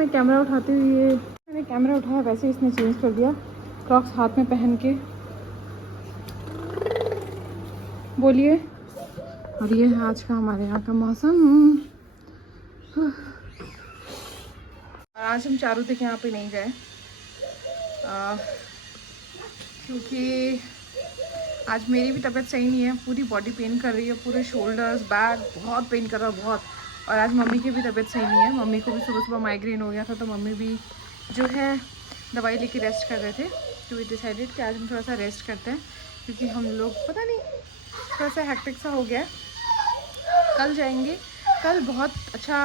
मैं कैमरा उठाते हुए, मैंने कैमरा उठाया वैसे इसने चेंज कर दिया, क्रॉक्स हाथ में पहन के। बोलिए। और ये है आज का हमारे यहाँ का मौसम। और आज हम चारों तक यहाँ पे नहीं गए क्योंकि आज मेरी भी तबीयत सही नहीं है, पूरी बॉडी पेन कर रही है, पूरे शोल्डर्स बैक बहुत पेन कर रहा है बहुत। और आज मम्मी की भी तबीयत सही नहीं है, मम्मी को भी सुबह सुबह माइग्रेन हो गया था, तो मम्मी भी जो है दवाई लेके रेस्ट कर रहे थे। तो वी डिसाइडेड कि आज हम थोड़ा सा रेस्ट करते हैं क्योंकि हम लोग पता नहीं थोड़ा सा हेक्टिक सा हो गया। कल जाएंगे, कल बहुत अच्छा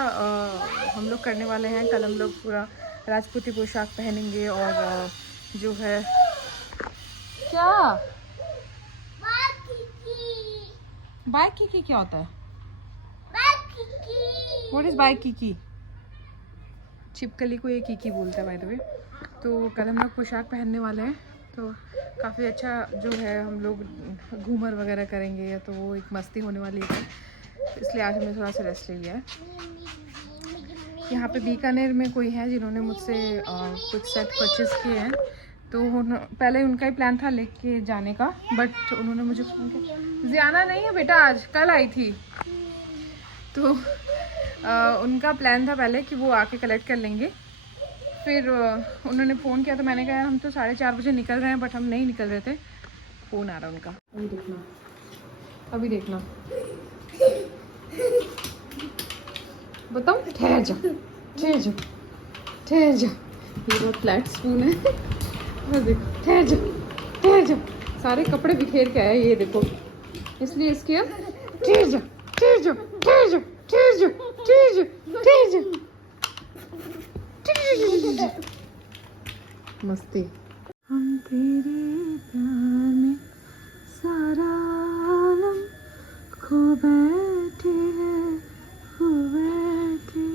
हम लोग करने वाले हैं। कल हम लोग पूरा राजपूती पोशाक पहनेंगे और जो है क्या बाइक की क्या होता है? व्हाट इज बाइक की? छिपकली को ये कीकी बोलता है बाय द वे। तो कल हम लोग पोशाक पहनने वाले हैं, तो काफ़ी अच्छा जो है हम लोग घूमर वगैरह करेंगे, तो वो एक मस्ती होने वाली है। इसलिए आज हमने थोड़ा सा रेस्ट ले लिया है। यहाँ पे बीकानेर में कोई है जिन्होंने मुझसे कुछ सेट परचेज़ किए हैं, तो पहले उनका ही प्लान था लेके जाने का, बट उन्होंने मुझे फ़ोन किया, ज़ियाना नहीं है बेटा आज, कल आई थी। तो उनका प्लान था पहले कि वो आके कलेक्ट कर लेंगे। फिर उन्होंने फ़ोन किया तो मैंने कहा हम तो 4:30 बजे निकल रहे हैं, बट हम नहीं निकल रहे थे। फ़ोन आ रहा उनका, अभी देखना, अभी देखना। बताओ, ठहर जा ठहर जा ठहर जा। ये बहुत फ्लैट स्पून है। बस देखो, ठहर जा ठहर जा। सारे कपड़े बिखेर के आए ये देखो, इसलिए इसके अब ठहर जा ठहर जा ठहर जा ठहर जा ठहर जा ठहर जा ठहर जा। मस्ती। हम तेरे प्यार में सारा आलम खो बैठे हैं, खो बैठे।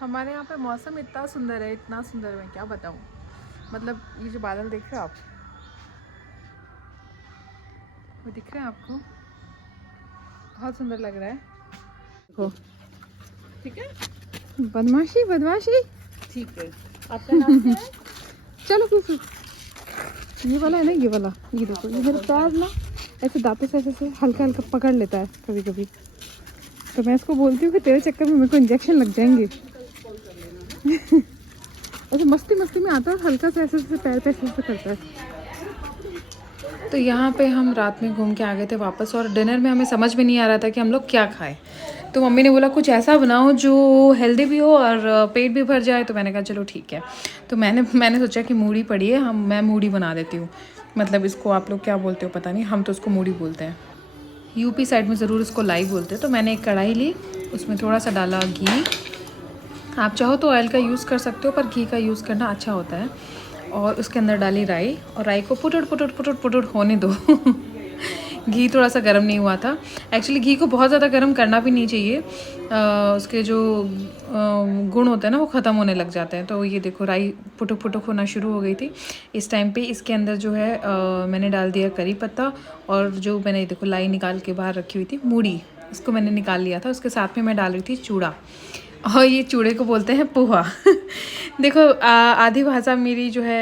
हमारे यहाँ पे मौसम इतना सुंदर है, इतना सुंदर है, मैं क्या बताऊँ। मतलब ये जो बादल देख रहे हो आप, वो दिख रहे हैं आपको, बहुत सुंदर लग रहा है। देखो, ठीक है, बदमाशी बदमाशी, ठीक है। आपका नाम क्या है? चलो कुछ ये वाला है ना, ये वाला, ये देखो, ये मेरे पैर ना ऐसे दांतों से ऐसे हल्का हल्का पकड़ लेता है कभी कभी, तो मैं इसको बोलती हूँ कि तेरे चक्कर में मेरे को इंजेक्शन लग जाएंगे। ऐसे मस्ती मस्ती में आता है, हल्का से ऐसे ऐसे पैर पे ऐसे करता है। तो यहाँ पे हम रात में घूम के आ गए थे वापस, और डिनर में हमें समझ में नहीं आ रहा था कि हम लोग क्या खाएं। तो मम्मी ने बोला कुछ ऐसा बनाओ जो हेल्दी भी हो और पेट भी भर जाए, तो मैंने कहा चलो ठीक है। तो मैंने सोचा कि मूढ़ी पड़ी है, मैं मूढ़ी बना देती हूँ। मतलब इसको आप लोग क्या बोलते हो पता नहीं, हम तो उसको मूढ़ी बोलते हैं, यूपी साइड में ज़रूर इसको लाई बोलते हैं। तो मैंने एक कढ़ाई ली, उसमें थोड़ा सा डाला घी, आप चाहो तो ऑयल का यूज़ कर सकते हो पर घी का यूज़ करना अच्छा होता है। और उसके अंदर डाली राई, और राई को पुटुट होने दो। घी थोड़ा सा गर्म नहीं हुआ था। एक्चुअली घी को बहुत ज़्यादा गर्म करना भी नहीं चाहिए, उसके जो गुण होते हैं ना वो ख़त्म होने लग जाते हैं। तो ये देखो राई पुटुक होना शुरू हो गई थी। इस टाइम पे इसके अंदर जो है मैंने डाल दिया करी पत्ता, और जो मैंने देखो लाई निकाल के बाहर रखी हुई थी मूढ़ी, इसको मैंने निकाल लिया था। उसके साथ में मैं डाल रही थी चूड़ा, और ये चूड़े को बोलते हैं पोहा। देखो आधी भाषा मेरी जो है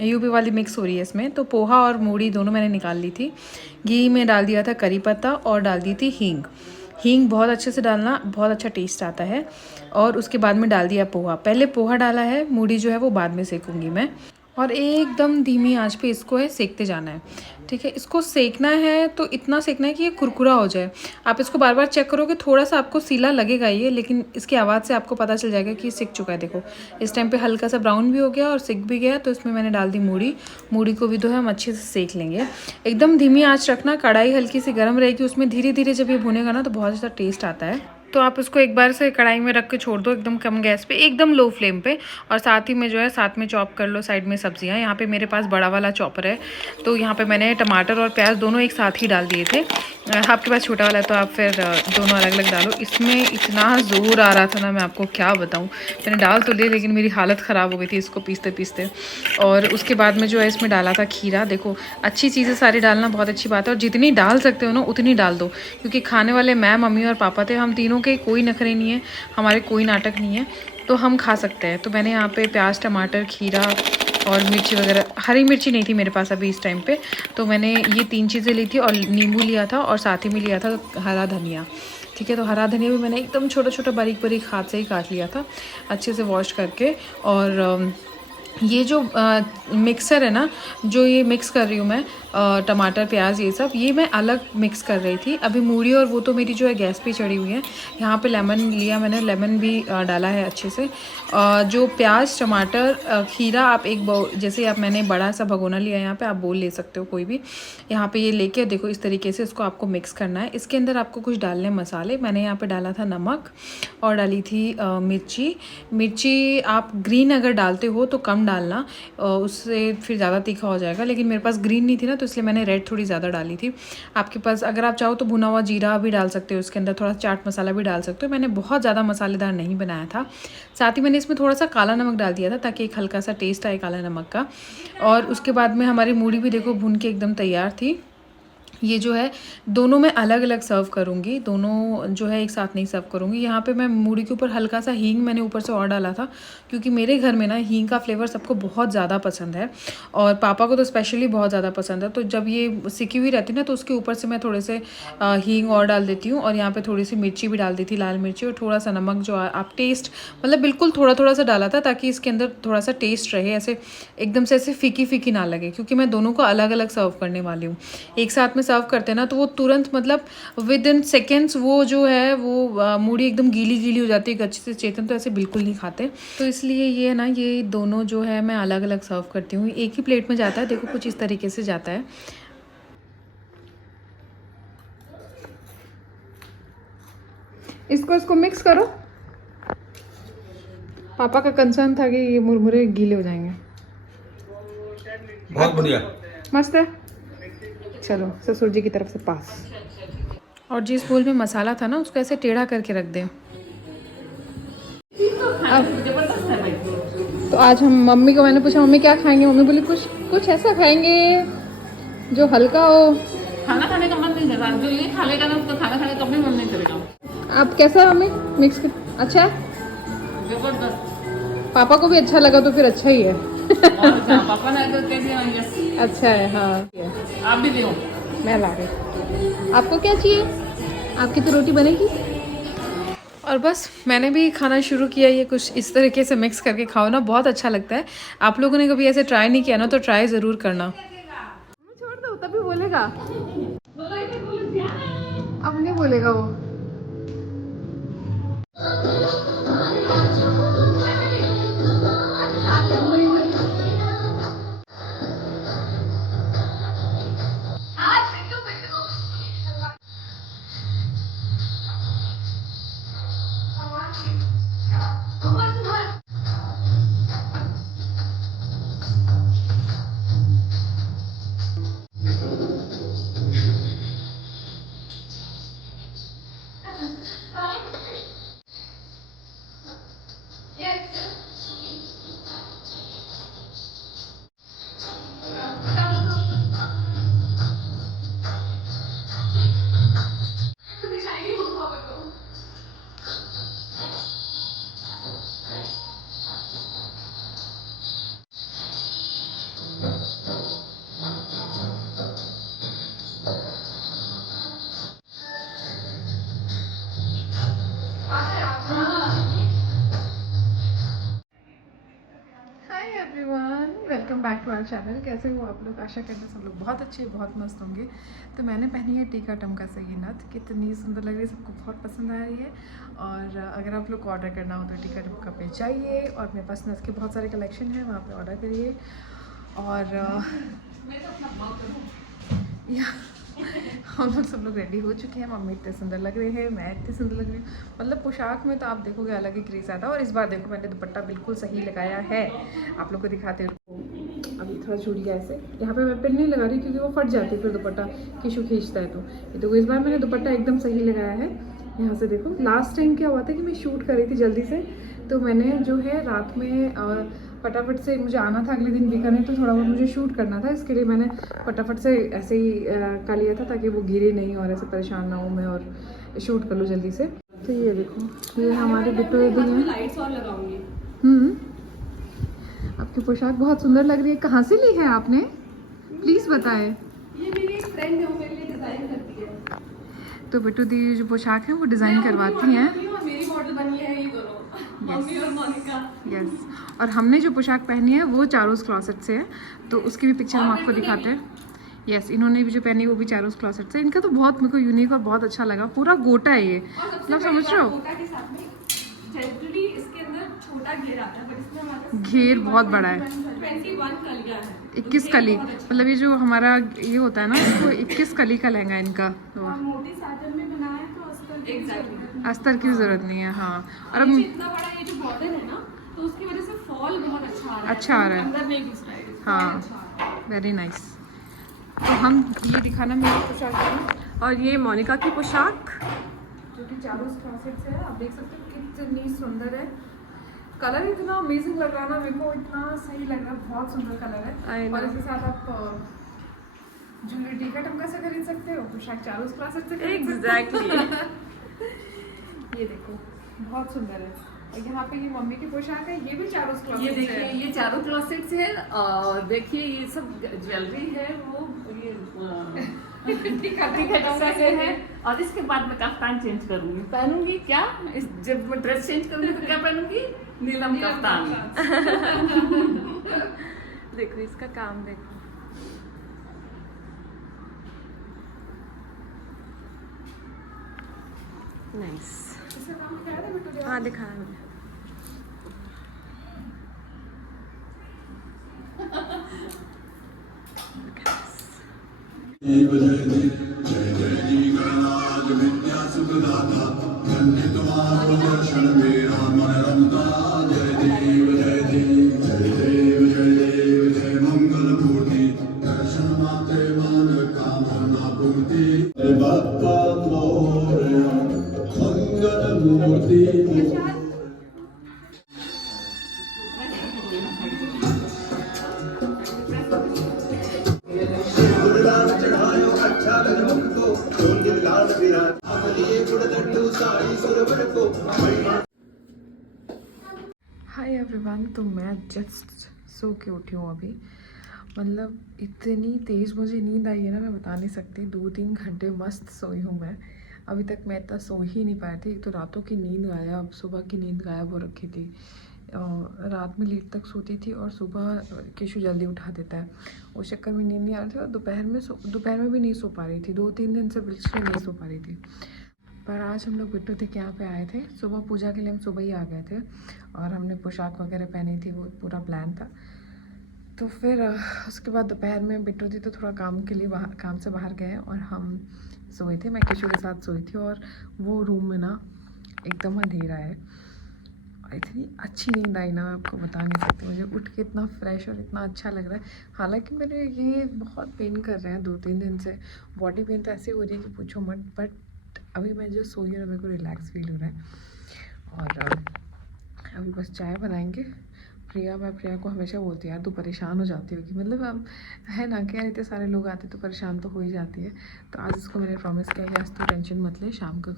यूपी वाली मिक्स हो रही है इसमें। तो पोहा और मूढ़ी दोनों मैंने निकाल ली थी। घी में डाल दिया था करी पत्ता और डाल दी थी हींग। हींग बहुत अच्छे से डालना, बहुत अच्छा टेस्ट आता है। और उसके बाद में डाल दिया पोहा, पहले पोहा डाला है, मूढ़ी जो है वो बाद में सेकूंगी मैं। और एकदम धीमी आंच पे इसको है सेकते जाना है, ठीक है। इसको सेकना है तो इतना सेकना है कि ये कुरकुरा हो जाए। आप इसको बार बार चेक करोगे, थोड़ा सा आपको सीला लगेगा ये, लेकिन इसकी आवाज़ से आपको पता चल जाएगा कि ये सिक चुका है। देखो इस टाइम पे हल्का सा ब्राउन भी हो गया और सिक भी गया। तो इसमें मैंने डाल दी मूढ़ी। मूढ़ी को भी जो है हम अच्छे से सेक लेंगे। एकदम धीमी आँच रखना, कढ़ाई हल्की सी गर्म रहेगी, उसमें धीरे धीरे जब ये भुनेगा ना तो बहुत ज़्यादा टेस्ट आता है। तो आप उसको एक बार से कढ़ाई में रख के छोड़ दो एकदम कम गैस पे, एकदम लो फ्लेम पे। और साथ ही में जो है साथ में चॉप कर लो साइड में सब्जियां। यहाँ पे मेरे पास बड़ा वाला चॉपर है, तो यहाँ पे मैंने टमाटर और प्याज दोनों एक साथ ही डाल दिए थे। आपके पास छोटा वाला है तो आप फिर दोनों अलग अलग डालो। इसमें इतना ज़ोर आ रहा था ना, मैं आपको क्या बताऊँ। मैंने डाल तो लिए लेकिन मेरी हालत ख़राब हो गई थी इसको पीसते पीसते। और उसके बाद में जो है इसमें डाला था खीरा। देखो अच्छी चीज़ें सारी डालना बहुत अच्छी बात है, और जितनी डाल सकते हो ना उतनी डाल दो, क्योंकि खाने वाले मैं, मम्मी और पापा थे। हम तीनों के कोई नखरे नहीं है, हमारे कोई नाटक नहीं है। तो हम खा सकते हैं। तो मैंने यहाँ पे प्याज, टमाटर, खीरा और मिर्ची वगैरह, हरी मिर्ची नहीं थी मेरे पास अभी इस टाइम पे, तो मैंने ये 3 चीज़ें ली थी और नींबू लिया था और साथ ही में लिया था हरा धनिया। ठीक है, तो हरा धनिया भी मैंने एकदम छोटा छोटा बारीक बारीक हाथ से ही काट लिया था अच्छे से वॉश करके। और ये जो मिक्सर है ना, जो ये मिक्स कर रही हूँ मैं, टमाटर, प्याज, ये सब ये मैं अलग मिक्स कर रही थी। अभी मूढ़ी और वो तो मेरी जो है गैस पे चढ़ी हुई है। यहाँ पे लेमन लिया मैंने, लेमन भी डाला है अच्छे से। जो प्याज, टमाटर, खीरा, आप एक जैसे आप मैंने बड़ा सा भगोना लिया है, यहाँ पे आप बोल ले सकते हो कोई भी। यहाँ पे ये लेके देखो इस तरीके से इसको आपको मिक्स करना है। इसके अंदर आपको कुछ डालने मसाले, मैंने यहाँ पे डाला था नमक और डाली थी मिर्ची आप ग्रीन अगर डालते हो तो कम डालना, उससे फिर ज़्यादा तीखा हो जाएगा, लेकिन मेरे पास ग्रीन नहीं थी ना, तो इसलिए मैंने रेड थोड़ी ज़्यादा डाली थी। आपके पास अगर आप चाहो तो भुना हुआ जीरा भी डाल सकते हो, उसके अंदर थोड़ा चाट मसाला भी डाल सकते हो। मैंने बहुत ज़्यादा मसालेदार नहीं बनाया था। साथ ही मैंने इसमें थोड़ा सा काला नमक डाल दिया था ताकि एक हल्का सा टेस्ट आए काला नमक का। और उसके बाद में हमारी मूढ़ी भी देखो भुन के एकदम तैयार थी। ये जो है दोनों मैं अलग अलग सर्व करूँगी, दोनों जो है एक साथ नहीं सर्व करूँगी। यहाँ पे मैं मूढ़ी के ऊपर हल्का सा हींग मैंने ऊपर से और डाला था, क्योंकि मेरे घर में ना हींग का फ्लेवर सबको बहुत ज़्यादा पसंद है और पापा को तो स्पेशली बहुत ज़्यादा पसंद है। तो जब ये सिकी हुई रहती है ना, तो उसके ऊपर से मैं थोड़े से हींग और डाल देती हूँ। और यहाँ पर थोड़ी सी मिर्ची भी डाल दी थी, लाल मिर्ची, और थोड़ा सा नमक, जो आप टेस्ट मतलब बिल्कुल थोड़ा थोड़ा सा डाला था ताकि इसके अंदर थोड़ा सा टेस्ट रहे, ऐसे एकदम से ऐसे फीकी फीकी ना लगे, क्योंकि मैं दोनों को अलग अलग सर्व करने वाली हूँ। एक साथ में सर्व करते हैं ना तो वो तुरंत मतलब विद इन सेकेंड्स वो जो है वो मूढ़ी एकदम गीली गीली हो जाती है अच्छे से। चेतन तो ऐसे बिल्कुल नहीं खाते, तो इसलिए ये ना ये दोनों जो है मैं अलग अलग सर्व करती हूँ। एक ही प्लेट में जाता है, देखो कुछ इस तरीके से जाता है। इसको मिक्स करो। पापा का कंसर्न था कि ये मुरमुरे गीले हो जाएंगे। बहुत बढ़िया, मस्त है। चलो ससुर जी की तरफ से पास। और जिस बोल में मसाला था ना, उसको ऐसे टेढ़ा करके रख दें। अब तो आज हम मम्मी को, मैंने पूछा मम्मी क्या खाएंगे, मम्मी बोली कुछ ऐसा खाएंगे जो हल्का हो। खाना खाने का मन नहीं कर रहा, जो ये खा लेगा ना उसको खाना खाने का भी मन नहीं करेगा। आप कैसा है मम्मी? मिक्स कर अच्छा है, जबरदस्त। पापा को भी अच्छा लगा तो फिर अच्छा ही है। और क्या, पापा ने तो कह दिया यस। अच्छा है, हाँ आप भी दो। मैं ला रही। आपको क्या चाहिए? आपकी तो रोटी बनेगी। और बस मैंने भी खाना शुरू किया। ये कुछ इस तरीके से मिक्स करके खाओ ना, बहुत अच्छा लगता है। आप लोगों ने कभी ऐसे ट्राई नहीं किया ना, तो ट्राई ज़रूर करना। छोड़ दो तभी बोलेगा, अब नहीं बोलेगा वो। Hi everyone, welcome back to our channel. कैसे हो आप लोग? आशा करते हैं सब लोग बहुत अच्छे, बहुत मस्त होंगे। तो मैंने पहनी है टीका टमका से ये नथ, कितनी सुंदर लग रही है, सबको बहुत पसंद आ रही है। और अगर आप लोग को ऑर्डर करना हो तो टीका टमका पे जाइए, और मेरे पास नथ के बहुत सारे कलेक्शन हैं, वहाँ पे ऑर्डर करिए। और हम लोग सब लोग रेडी हो चुके हैं। मम्मी इतने सुंदर लग रहे हैं, मैं इतनी सुंदर लग रही हूँ। मतलब पोशाक में तो आप देखोगे अलग ही क्रेज़ आता है। और इस बार देखो मैंने दुपट्टा बिल्कुल सही लगाया है, आप लोग को दिखाते हो। अभी थोड़ा छूट गया ऐसे, यहाँ पे मैं पिन नहीं लगा रही क्योंकि वो फट जाती है फिर दुपट्टा टिशू खींचता है। तो ये देखो इस बार मैंने दुपट्टा एकदम सही लगाया है। यहाँ से देखो, लास्ट टाइम क्या हुआ था कि मैं शूट कर रही थी जल्दी से, तो मैंने जो है रात में फटाफट से, मुझे आना था अगले दिन बीकानेर, तो थोड़ा बहुत मुझे शूट करना था, इसके लिए मैंने फटाफट से ऐसे ही कर लिया था ताकि वो गिरे नहीं और ऐसे परेशान ना हो मैं, और शूट कर लूँ जल्दी से। तो ये देखो, ये हमारे बिट्टू दीदी हैं। लाइट्स और लगाऊंगी। आपकी पोशाक बहुत सुंदर लग रही है। कहाँ से ली है आपने, प्लीज़ बताएं। ये मेरी एक फ्रेंड है, वो मेरे लिए डिजाइन करती है। तो बिट्टू दीदी जो पोशाक है वो डिज़ाइन करवाती हैं। मेरी मॉडल बनी है ये दोनों, मम्मी और मोनिका। यस, और हमने जो पोशाक पहनी है वो चारोस क्लॉसेट से है, तो उसकी भी पिक्चर हम आपको दिखाते हैं। यस, इन्होंने भी जो पहनी है वो भी चारोस क्लॉसेट से। इनका तो बहुत मेरे को यूनिक और बहुत अच्छा लगा। पूरा गोटा है ये, मतलब समझ रहे हो, गोटा के साथ में जनरली इसके अंदर छोटा घेर आता है, बट इसमें हमारा घेर बहुत बड़ा है। 21 कलियां हैं। 21 कली, मतलब ये जो हमारा ये होता है ना, इसको 21 कली का लहंगा है इनका। तो मोटी साटन में बनाया है तो अस्तर अस्तर की ज़रूरत नहीं है। हाँ, और अब इतना बड़ा ये जो बॉर्डर है ना, तो उसकी वजह से फॉल बहुत अच्छा आ रहा है। अच्छा आ रहा है, अंदर नहीं घुस रहा है। हाँ, वेरी नाइस। तो हम ये दिखाना मेरी पोशाक है, और ये मोनिका की पोशाक, जो कि चारों क्लॉसेट से है। आप देख सकते हो कितनी सुंदर है। कलर इतना अमेजिंग लग रहा है ना, मेरे को इतना सही लग रहा है, बहुत सुंदर कलर है। और इसके साथ आप ज्वेलरी टिकट हम कैसे खरीद सकते हो, पोशाक चारों क्लॉसेट से खरीद सकते हो। ये देखो, बहुत सुंदर है। और यहाँ पे ये मम्मी की पोशाक है, ये भी चारों ये क्लॉसेट से देखिए, है। ये चारों क्लॉसेट से है। और देखिए ये सब ज्वेलरी है, वो ये टिकट से है। और इसके बाद मैं कफ्तान चेंज करूंगी, पहनूंगी क्या, इस जब मैं ड्रेस चेंज करूंगी तो क्या पहनूंगी, नीलम कफ्तान। देखो इसका काम देखो, नाइस। इसका काम दिखाया था बिट्टू? हाँ दिखाया मैंने। हाय एवरीवन, तो मैं जस्ट सो के उठी हूँ अभी। मतलब इतनी तेज़ मुझे नींद आई है ना, मैं बता नहीं सकती। 2-3 घंटे मस्त सोई हूँ मैं। अभी तक मैं इतना सो ही नहीं पाई थी। एक तो रातों की नींद गायब, सुबह की नींद गायब हो रखी थी। रात में लेट तक सोती थी और सुबह केशु जल्दी उठा देता है, उस चक्कर में नींद नहीं आ रही थी। और दोपहर में भी नहीं सो पा रही थी, 2-3 दिन से बिल्कुल नहीं सो पा रही थी। पर आज हम लोग बिट्टू थे के यहाँ पे आए थे। सुबह पूजा के लिए हम सुबह ही आ गए थे और हमने पोशाक वगैरह पहनी थी, वो पूरा प्लान था। तो फिर उसके बाद दोपहर में बिट्टू थी तो थोड़ा काम के लिए काम से बाहर गए और हम सोए थे। मैं केशु के साथ सोई थी और वो रूम में ना एकदम अंधेरा है। और इतनी अच्छी नींद आई ना, आपको बता नहीं सकती। मुझे उठ के इतना फ्रेश और इतना अच्छा लग रहा है। हालांकि मेरे ये बहुत पेन कर रहे हैं 2-3 दिन से, बॉडी पेन तो ऐसी हो रही है कि पूछो मत। बट अभी मैं जो सोई हूँ मेरे को रिलैक्स फील हो रहा है। और अभी बस चाय बनाएंगे। मैं प्रिया को हमेशा बोलती है, यार तू परेशान हो जाती होगी, मतलब हम है ना, क्या इतने सारे लोग आते तो परेशान तो हो ही जाती है। तो आज उसको मैंने प्रॉमिस किया कि आज तू टेंशन मत ले, शाम को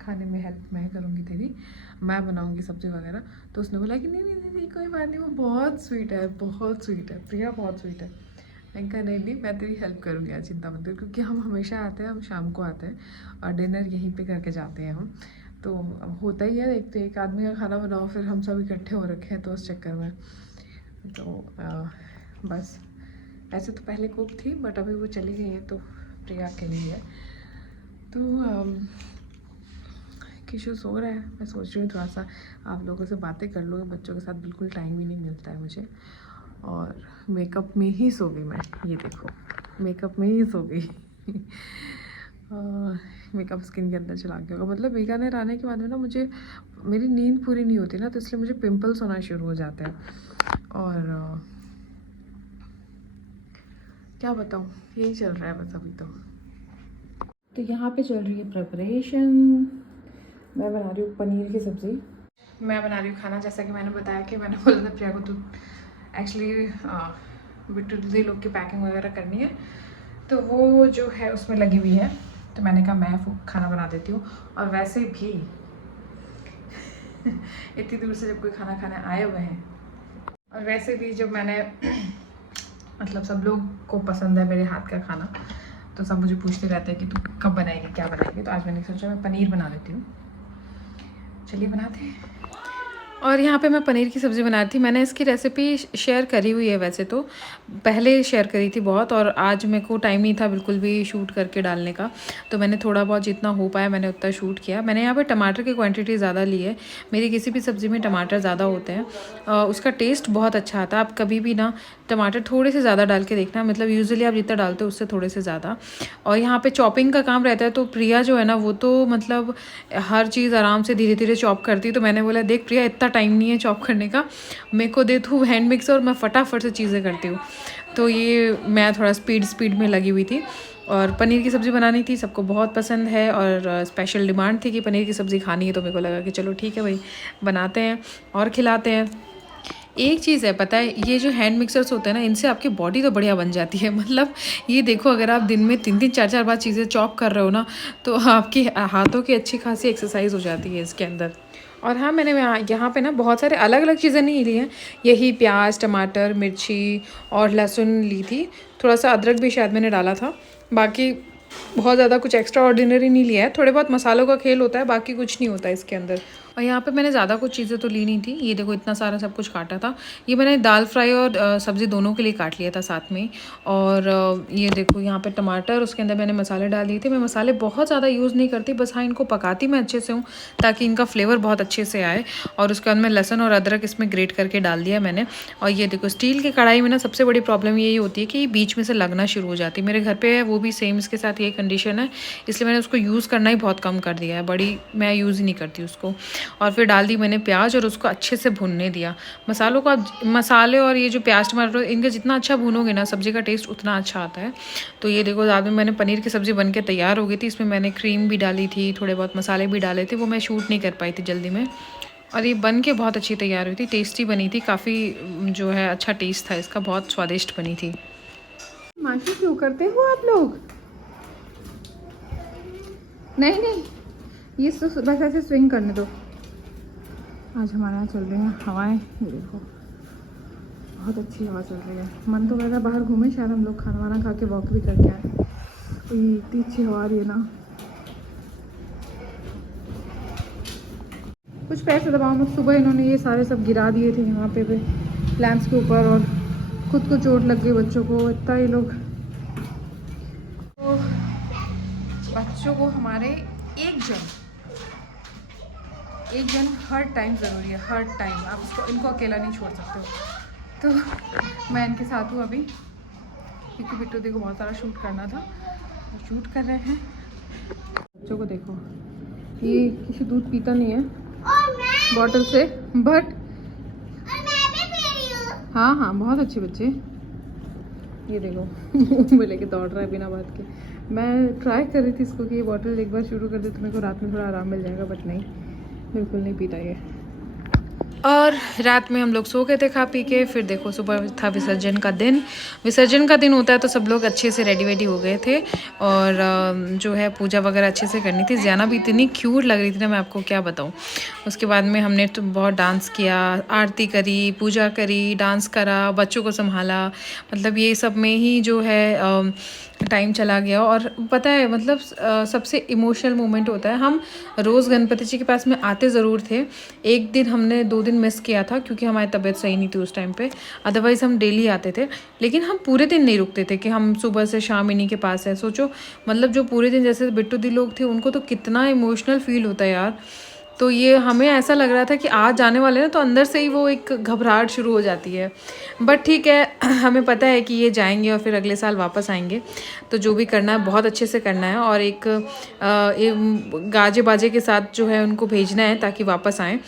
खाने में हेल्प मैं करूँगी तेरी, मैं बनाऊँगी सब्ज़ी वगैरह। तो उसने बोला कि नहीं कोई बात नहीं, वो बहुत स्वीट है, बहुत स्वीट है, प्रिया बहुत स्वीट है। मैंने कहा नहीं मैं तेरी हेल्प करूँगी यार, चिंता मत कर। क्योंकि हम हमेशा आते हैं, हम शाम को आते हैं और डिनर यहीं पे करके जाते हैं हम। तो अब होता ही है, एक तो एक आदमी का खाना बनाओ, फिर हम सब इकट्ठे हो रखे हैं तो उस चक्कर में तो बस। ऐसे तो पहले कुक थी बट अभी वो चली गई है तो प्रिया के लिए है। तो किशोर सो रहा है, मैं सोच रही हूँ थोड़ा सा आप लोगों से बातें कर लो। बच्चों के साथ बिल्कुल टाइम ही नहीं मिलता है मुझे। और मेकअप में ही सो गई मैं, ये देखो मेकअप में ही सो गई। मेकअप स्किन के अंदर चला गया होगा। मतलब बीकानेर आने के बाद में ना मुझे मेरी नींद पूरी नहीं होती ना, तो इसलिए मुझे पिंपल्स होना शुरू हो जाते हैं। और क्या बताऊँ, यही चल रहा है बस अभी तो यहाँ पे चल रही है प्रिपरेशन। मैं बना रही हूँ पनीर की सब्ज़ी। मैं बना रही हूँ खाना, जैसा कि मैंने बताया कि मैंने बोला था प्रिया को तो एक्चुअली बिट्टू दीदी लोग की पैकिंग वगैरह करनी है, तो वो जो है उसमें लगी हुई है। तो मैंने कहा मैं खाना बना देती हूँ। और वैसे भी इतनी दूर से जब कोई खाना खाने आए हुए हैं। और वैसे भी जब मैंने मतलब सब लोग को पसंद है मेरे हाथ का खाना, तो सब मुझे पूछते रहते हैं कि तू कब बनाएगी, क्या बनाएगी। तो आज मैंने सोचा मैं पनीर बना लेती हूँ। चलिए बनाते हैं। और यहाँ पे मैं पनीर की सब्ज़ी बना रही थी। मैंने इसकी रेसिपी शेयर करी हुई है वैसे तो, पहले शेयर करी थी बहुत, और आज मेरे को टाइम नहीं था बिल्कुल भी शूट करके डालने का, तो मैंने थोड़ा बहुत जितना हो पाया मैंने उतना शूट किया। मैंने यहाँ पे टमाटर की क्वांटिटी ज़्यादा ली है। मेरी किसी भी सब्ज़ी में टमाटर ज़्यादा होते हैं, उसका टेस्ट बहुत अच्छा आता है। आप कभी भी ना टमाटर थोड़े से ज़्यादा डाल के देखना, मतलब यूजुअली आप जितना डालते हो उससे थोड़े से ज़्यादा। और यहाँ पे चॉपिंग का काम रहता है, तो प्रिया जो है ना वो तो मतलब हर चीज़ आराम से धीरे धीरे चॉप करती है। तो मैंने बोला देख प्रिया, इतना टाइम नहीं है चॉप करने का, मेरे को दे तू हैंड मिक्सर और मैं फटाफट से चीज़ें करती हूँ। तो ये मैं थोड़ा स्पीड में लगी हुई थी। और पनीर की सब्ज़ी बनानी थी, सबको बहुत पसंद है, और स्पेशल डिमांड थी कि पनीर की सब्ज़ी खानी है, तो मेरे को लगा कि चलो ठीक है भाई बनाते हैं और खिलाते हैं। एक चीज़ है पता है, ये जो हैंड मिक्सर्स होते हैं ना, इनसे आपकी बॉडी तो बढ़िया बन जाती है। मतलब ये देखो, अगर आप दिन में 3-3 4-4 बार चीज़ें चॉप कर रहे हो ना, तो आपके हाथों की अच्छी खासी एक्सरसाइज हो जाती है इसके अंदर। और हाँ, मैंने यहाँ पे ना बहुत सारे अलग अलग चीज़ें नहीं ली हैं, यही प्याज, टमाटर, मिर्ची और लहसुन ली थी। थोड़ा सा अदरक भी शायद मैंने डाला था। बाकी बहुत ज़्यादा कुछ एक्स्ट्रा ऑर्डिनरी नहीं लिया है। थोड़े बहुत मसालों का खेल होता है, बाकी कुछ नहीं होता है इसके अंदर। और यहाँ पे मैंने ज़्यादा कुछ चीज़ें तो ली नहीं थी। ये देखो इतना सारा सब कुछ काटा था। ये मैंने दाल फ्राई और सब्ज़ी दोनों के लिए काट लिया था साथ में। और ये देखो यहाँ पे टमाटर, उसके अंदर मैंने मसाले डाल दिए थे। मैं मसाले बहुत ज़्यादा यूज़ नहीं करती, बस हाँ इनको पकाती मैं अच्छे से हूँ ताकि इनका फ्लेवर बहुत अच्छे से आए। और उसके बाद मैं लहसुन और अदरक इसमें ग्रेट करके डाल दिया मैंने। और ये देखो स्टील की कढ़ाई में ना सबसे बड़ी प्रॉब्लम यही होती है कि बीच में से लगना शुरू हो जाती है। मेरे घर पे है वो भी सेम इसके साथ यही कंडीशन है, इसलिए मैंने उसको यूज़ करना ही बहुत कम कर दिया है। बड़ी मैं यूज़ ही नहीं करती उसको। और फिर डाल दी मैंने प्याज और उसको अच्छे से भुनने दिया। मसालों को आप मसाले और ये जो प्याज टमाटर इनका जितना अच्छा भूनोगे ना, सब्ज़ी का टेस्ट उतना अच्छा आता है। तो ये देखो बाद में मैंने पनीर की सब्ज़ी बन के तैयार हो गई थी। इसमें मैंने क्रीम भी डाली थी, थोड़े बहुत मसाले भी डाले थे, वो मैं शूट नहीं कर पाई थी जल्दी में। और ये बन के बहुत अच्छी तैयार हुई थी, टेस्टी बनी थी काफ़ी, जो है अच्छा टेस्ट था इसका, बहुत स्वादिष्ट बनी थी। माशी क्यों करते हो आप लोग? नहीं नहीं, ये बस ऐसे स्विंग करने दो। आज हमारे यहाँ चल रही हैं हवाएं, ये देखो बहुत अच्छी हवा चल रही है। मन तो कर रहा है बाहर घूमे, शायद हम लोग खाना वाना खा के वॉक भी करके आए। इतनी अच्छी हवा आ रही है ना। कुछ पैसे दबाओ मत। सुबह इन्होंने ये सारे सब गिरा दिए थे यहाँ पे लैंप्स के ऊपर, और खुद को चोट लग गई बच्चों को, इतना ये लोग। तो बच्चों को हमारे एक जन हर टाइम ज़रूरी है, हर टाइम। आप इनको अकेला नहीं छोड़ सकते हो। तो मैं इनके साथ हूँ अभी, क्योंकि बिट्टू दी को बहुत सारा शूट करना था, शूट कर रहे हैं। बच्चों को देखो, ये किसी दूध पीता नहीं है बॉटल से, बट हाँ हाँ बहुत अच्छे बच्चे। ये देखो मुँह में लेके दौड़ रहा है बिना बात के। मैं ट्राई कर रही थी इसको कि ये बॉटल एक बार शुरू कर दे तो मेरे को रात में थोड़ा आराम मिल जाएगा, बट नहीं, बिल्कुल नहीं पीता ये। और रात में हम लोग सो गए थे खा पी के। फिर देखो सुबह था विसर्जन का दिन। विसर्जन का दिन होता है तो सब लोग अच्छे से रेडी वेडी हो गए थे, और जो है पूजा वगैरह अच्छे से करनी थी। ज़ियाना भी इतनी क्यूट लग रही थी ना, मैं आपको क्या बताऊँ। उसके बाद में हमने तो बहुत डांस किया, आरती करी, पूजा करी, डांस करा, बच्चों को संभाला, मतलब ये सब में ही जो है टाइम चला गया। और पता है मतलब सबसे इमोशनल मोमेंट होता है, हम रोज़ गणपति जी के पास में आते ज़रूर थे। एक दिन हमने 2 दिन मिस किया था क्योंकि हमारी तबीयत सही नहीं थी उस टाइम पे, अदरवाइज़ हम डेली आते थे। लेकिन हम पूरे दिन नहीं रुकते थे कि हम सुबह से शाम इन्हीं के पास है। सोचो मतलब जो पूरे दिन, जैसे बिट्टू दी लोग थे, उनको तो कितना इमोशनल फील होता है यार। तो ये हमें ऐसा लग रहा था कि आज जाने वाले ना, तो अंदर से ही वो एक घबराहट शुरू हो जाती है। बट ठीक है, हमें पता है कि ये जाएंगे और फिर अगले साल वापस आएंगे, तो जो भी करना है बहुत अच्छे से करना है। और एक गाजे बाजे के साथ जो है उनको भेजना है ताकि वापस आएँ।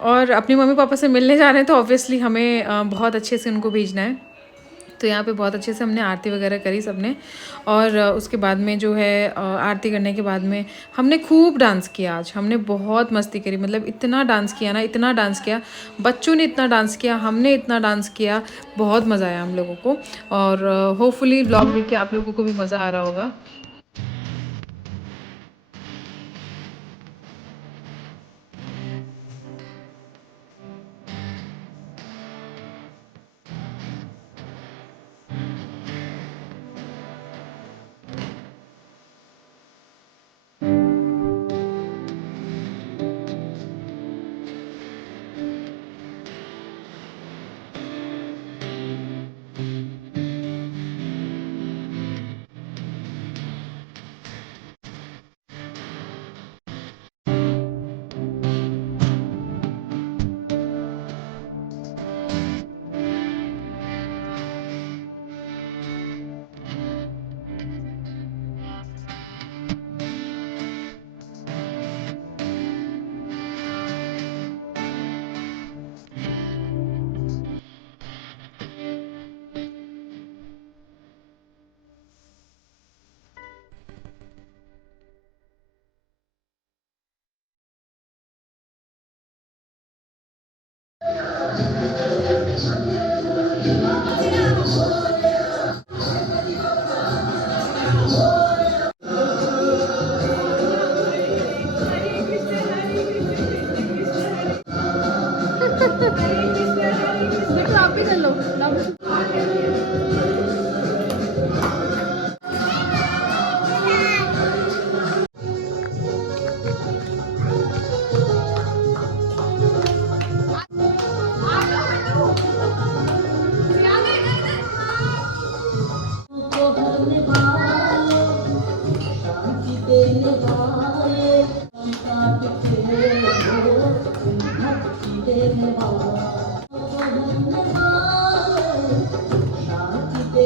और अपनी मम्मी पापा से मिलने जा रहे हैं तो ऑब्वियसली हमें बहुत अच्छे से उनको भेजना है। तो यहाँ पे बहुत अच्छे से हमने आरती वगैरह करी सबने। और उसके बाद में जो है आरती करने के बाद में हमने खूब डांस किया। आज हमने बहुत मस्ती करी, मतलब इतना डांस किया ना, इतना डांस किया, बच्चों ने इतना डांस किया, हमने इतना डांस किया, बहुत मज़ा आया हम लोगों को। और होपफुली व्लॉग देख के आप लोगों को भी मज़ा आ रहा होगा।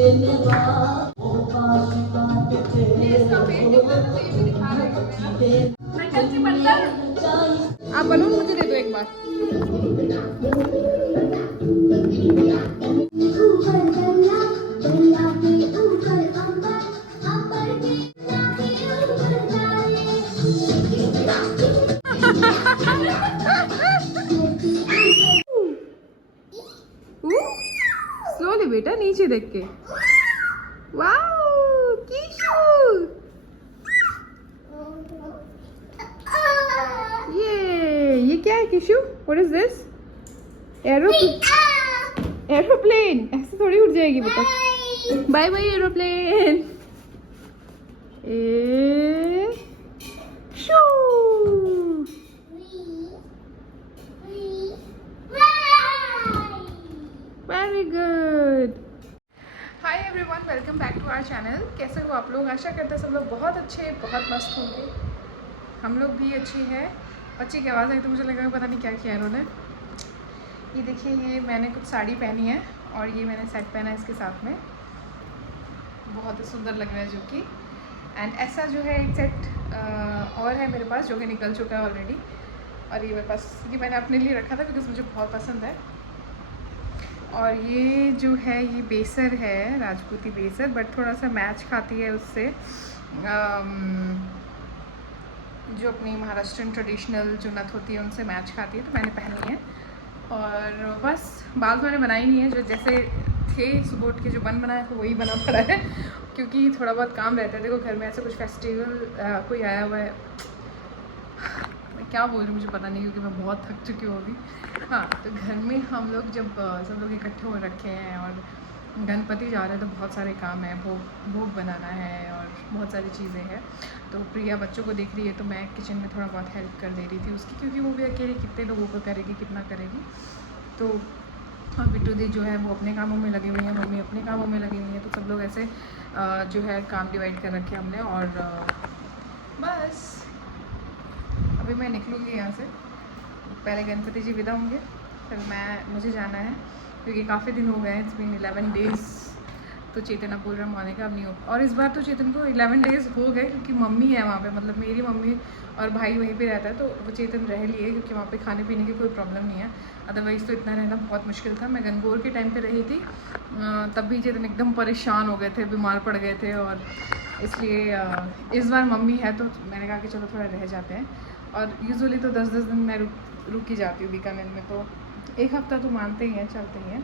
मैं कच्ची पत्थर। आप बलून मुझे दे दो एक बार। स्लोली बेटा, नीचे देख के। वाओ कीशु, ये क्या है Kishu? What is this? Aeroplane. ऐसे थोड़ी उड़ जाएगी बेटा। Bye bye aeroplane. शू। Very good. Hi everyone, welcome back to our channel. कैसे हो आप लोग? आशा करते हैं सब लोग बहुत अच्छे, बहुत मस्त होंगे। हम लोग भी अच्छे हैं। बच्ची की आवाज़ आई तो मुझे लगा पता नहीं क्या किया इन्होंने। ये देखिए, ये मैंने कुछ साड़ी पहनी है और ये मैंने सेट पहना है इसके साथ में। बहुत ही सुंदर लग रहा है जो कि। एंड ऐसा जो है एक सेट और है मेरे पास जो कि निकल चुका है ऑलरेडी। और ये मेरे पास, ये मैंने अपने लिए रखा था बिकॉज मुझे बहुत पसंद है। और ये जो है ये बेसर है, राजपूती बेसर, बट थोड़ा सा मैच खाती है उससे जो अपनी महाराष्ट्रियन ट्रेडिशनल जो नथ होती है उनसे मैच खाती है, तो मैंने पहनी है। और बस बाल तो मैंने बनाई नहीं है, जो जैसे थे सुबह उठ के जो बनाया है वही बना पड़ा है, क्योंकि थोड़ा बहुत काम रहता है। देखो घर में ऐसे कुछ फेस्टिवल कोई आया हुआ है, मैं क्या बोल रही हूँ मुझे पता नहीं, क्योंकि मैं बहुत थक चुकी हूँ अभी। हाँ, तो घर में हम लोग जब सब लोग इकट्ठे हो रखे हैं और गणपति जा रहे हैं तो बहुत सारे काम है, भोग बनाना है और बहुत सारी चीज़ें हैं। तो प्रिया बच्चों को देख रही है तो मैं किचन में थोड़ा बहुत हेल्प कर दे रही थी उसकी, क्योंकि वो भी अकेले कितने लोगों को करेगी, कितना करेगी। तो और बिट्टू दी जो है वो अपने कामों में लगे हुए हैं, मम्मी अपने कामों में लगी हुई हैं। तो सब लोग ऐसे जो है काम डिवाइड कर रखे हमने। और बस अभी मैं निकलूँगी यहाँ से। पहले गणपति जी विदा होंगे, फिर मुझे जाना है, क्योंकि काफ़ी दिन हो गए हैं, इट्स बीन 11 डेज़। तो चेतन अब बोल रहा हूँ आने का, अब नहीं हो। और इस बार तो चेतन को 11 डेज़ हो गए, क्योंकि मम्मी है वहाँ पे, मतलब मेरी मम्मी और भाई वहीं पे रहता है, तो वो चेतन रह लिए, क्योंकि वहाँ पे खाने पीने की कोई प्रॉब्लम नहीं है। अदरवाइज़ तो इतना रहना बहुत मुश्किल था। मैं गणगौर के टाइम पे रही थी, तब भी चेतन एकदम परेशान हो गए थे, बीमार पड़ गए थे। और इसलिए इस बार मम्मी है तो मैंने कहा कि चलो थोड़ा रह जाते हैं। और यूजुअली तो 10-10 दिन मैं रुक ही जाती हूँ बीकानेर में, तो एक हफ़्ता तो मानते ही हैं, चलते ही हैं,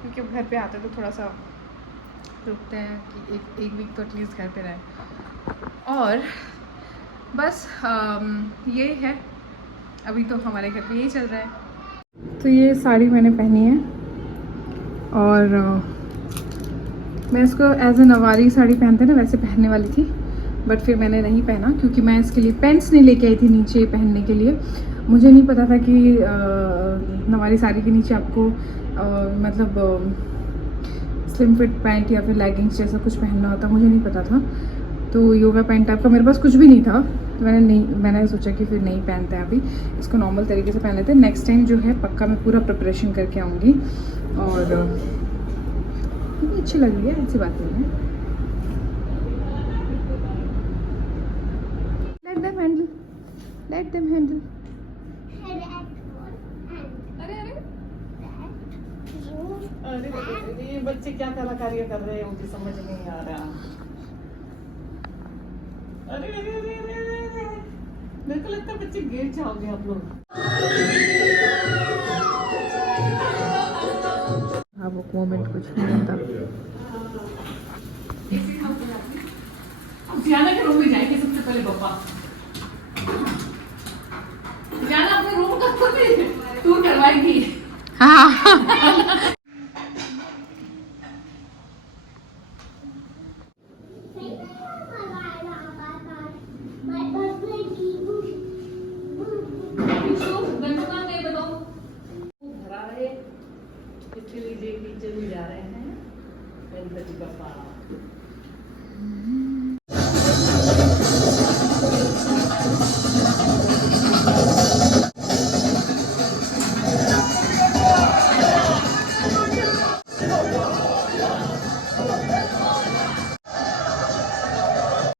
क्योंकि अब घर पे आते तो थोड़ा सा रुकते हैं कि एक वीक तो एटलीस्ट घर पे रहे। और बस ये है, अभी तो हमारे घर पे यही चल रहा है। तो ये साड़ी मैंने पहनी है और मैं इसको एज ए नवारी साड़ी पहनते ना वैसे पहनने वाली थी, बट फिर मैंने नहीं पहना, क्योंकि मैं इसके लिए पैंट्स नहीं लेके आई थी नीचे पहनने के लिए। मुझे नहीं पता था कि नवारी साड़ी के नीचे आपको मतलब स्लिम फिट पैंट या फिर लेगिंग्स जैसा कुछ पहनना होता, मुझे नहीं पता था। तो योगा पैंट टाइप का मेरे पास कुछ भी नहीं था, तो मैंने सोचा कि फिर नहीं पहनते हैं अभी, इसको नॉर्मल तरीके से पहन लेते हैं। नेक्स्ट टाइम जो है पक्का मैं पूरा प्रिपरेशन करके आऊँगी। और ये अच्छी लग रही है, ऐसी बात नहीं है। Let them handle. अरे ये बच्चे क्या कलाकारी कर रहे हैं, मुझे समझ नहीं आ रहा। अरे अरे अरे अरे अरे, मेरे को लगता है बच्चे गिर जाओगे आप लोग। हाँ, वो मोमेंट कुछ नहीं था। अब जियाना के रूम में जाएंगे सबसे पहले पापा। जियाना अपने रूम का टूर करवाएगी। हाँ